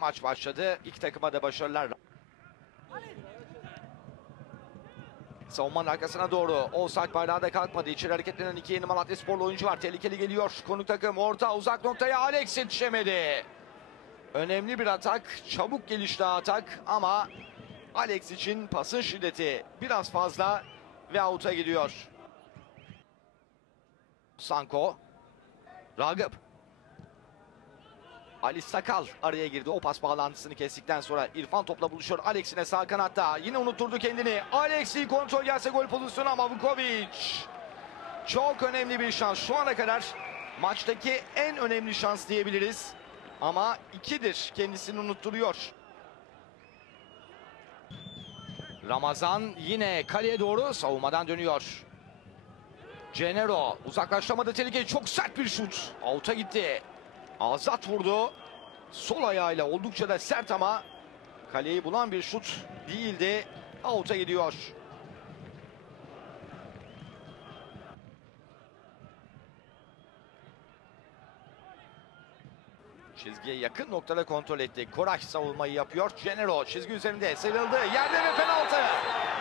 maç başladı. İki takıma da başarılar. Savunmanın arkasına doğru. Offside bayrağı da kalkmadı. İçeri hareketlenen iki yeni Malatya sporlu oyuncu var. Tehlikeli geliyor. Konuk takım orta uzak noktaya Alex yetişemedi. Önemli bir atak. Çabuk gelişti atak ama Alex için pasın şiddeti biraz fazla ve out'a gidiyor. Sanko. Ragıp. Ali Sakal araya girdi. O pas bağlantısını kestikten sonra İrfan topla buluşuyor. Alex'ine sağ kanatta. Yine unutturdu kendini. Alex'i kontrol gelse gol pozisyonu ama Vukovic. Çok önemli bir şans. Şu ana kadar maçtaki en önemli şans diyebiliriz. Ama ikidir kendisini unutturuyor. Ramazan yine kaleye doğru savunmadan dönüyor. Cenero uzaklaştıramadı tehlikeyi. Çok sert bir şut. Out'a gitti. Azat vurdu. Sol ayağıyla oldukça da sert ama kaleyi bulan bir şut değildi. Out'a gidiyor. Çizgiye yakın noktada kontrol etti. Koray savunmayı yapıyor. Cenero çizgi üzerinde sıyrıldı. Yerde ve penaltı.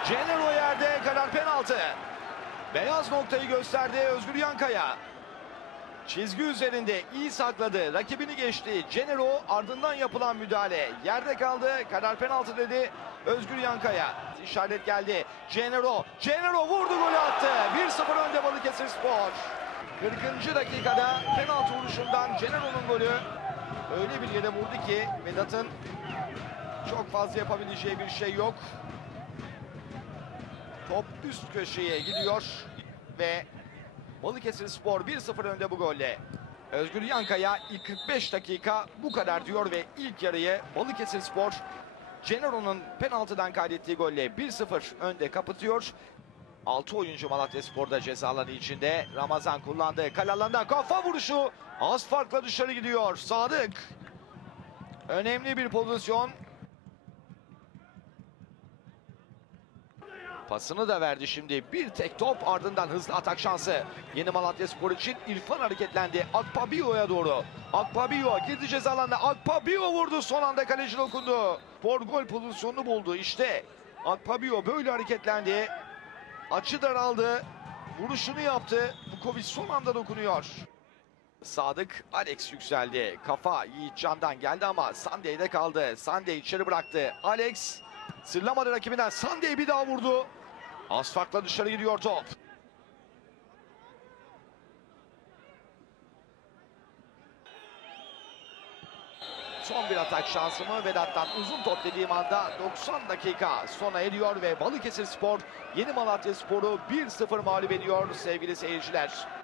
Cenero yerde karar penaltı. Beyaz noktayı gösterdi Özgür Yankaya. Çizgi üzerinde iyi sakladı. Rakibini geçti. Cenero ardından yapılan müdahale. Yerde kaldı. Karar penaltı dedi Özgür Yankaya. İşaret geldi. Cenero. Cenero vurdu golü attı. 1-0 önde Balıkesir Spor. 40. dakikada penaltı vuruşundan Cenero'nun golü öyle bir yere vurdu ki Vedat'ın çok fazla yapabileceği bir şey yok. Top üst köşeye gidiyor ve Balıkesir Spor 1-0 önde bu golle. Özgür Yankaya ilk 45 dakika bu kadar diyor ve ilk yarıyı Balıkesir Spor Cenero'nun penaltıdan kaydettiği golle 1-0 önde kapatıyor. 6 oyuncu Malatya Spor'da ceza alanı içinde. Ramazan kullandı. Kale kafa vuruşu. Az farkla dışarı gidiyor. Sadık. Önemli bir pozisyon. Pasını da verdi şimdi. Bir tek top ardından hızlı atak şansı. Yeni Malatya Spor için İrfan hareketlendi. Akpabio'ya doğru. Akpabio girdi ceza alanına. Akpabio vurdu. Son anda kaleci dokundu. Spor gol pozisyonunu buldu. İşte Akpabio böyle hareketlendi. Açı daraldı. Vuruşunu yaptı. Vukovic son anda dokunuyor. Sadık Alex yükseldi. Kafa Yiğitcan'dan geldi ama Sandey'de kaldı. Sandey içeri bıraktı. Alex sırlamadı rakibinden. Sandey bir daha vurdu. Az farkla dışarı gidiyor top. Son bir atak şansı mı? Vedat'tan uzun top dediğim anda 90 dakika sona eriyor ve Balıkesir Spor Yeni Malatya Spor'u 1-0 mağlup ediyor sevgili seyirciler.